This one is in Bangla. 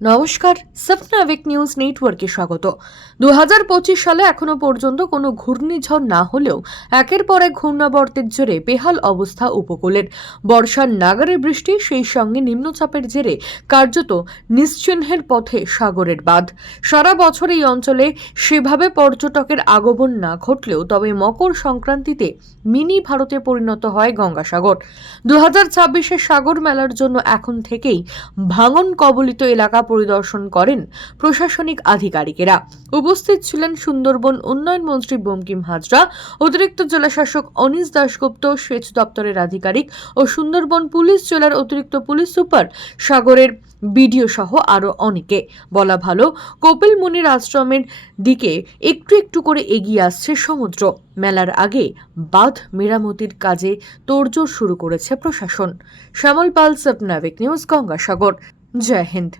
নমস্কার, সপনাভিক নিউজ নেটওয়ার্কে স্বাগত। 2025 সালে এখনো পর্যন্ত কোনো ঘূর্ণিঝড় না হলেও একের পর এক ঘূর্ণাবর্তের জেরে বেহাল অবস্থা উপকূলের। বর্ষার নাগারে বৃষ্টি, সেই সঙ্গে নিম্নচাপের জেরে কার্যত নিশ্চিহ্নের পথে সাগরের বাঁধ। সারা বছর এই অঞ্চলে সেভাবে পর্যটকের আগমন না ঘটলেও তবে মকর সংক্রান্তিতে মিনি ভারতে পরিণত হয় গঙ্গাসাগর। 2026-এর সাগর মেলার জন্য এখন থেকেই ভাঙন কবলিত এলাকা পরিদর্শন করেন প্রশাসনিক আধিকারিকেরা। উপস্থিত ছিলেন সুন্দরবন উন্নয়ন মন্ত্রী বঙ্কিম হাজরা, অতিরিক্ত জেলাশাসক অনিশ দাশগুপ্ত, সেচ দপ্তরের আধিকারিক ও সুন্দরবন পুলিশ জেলার অতিরিক্ত পুলিশ সুপার, সাগরের বিডিও সহ আরো অনেকে। বলা ভালো, কপিল মুনির আশ্রমের দিকে একটু একটু করে এগিয়ে আসছে সমুদ্র। মেলার আগে বাঁধ মেরামতির কাজে তোড়জোড় শুরু করেছে প্রশাসন। শ্যামল পাল, সপনাভিক নিউজ, গঙ্গাসাগর। জয় হিন্দ।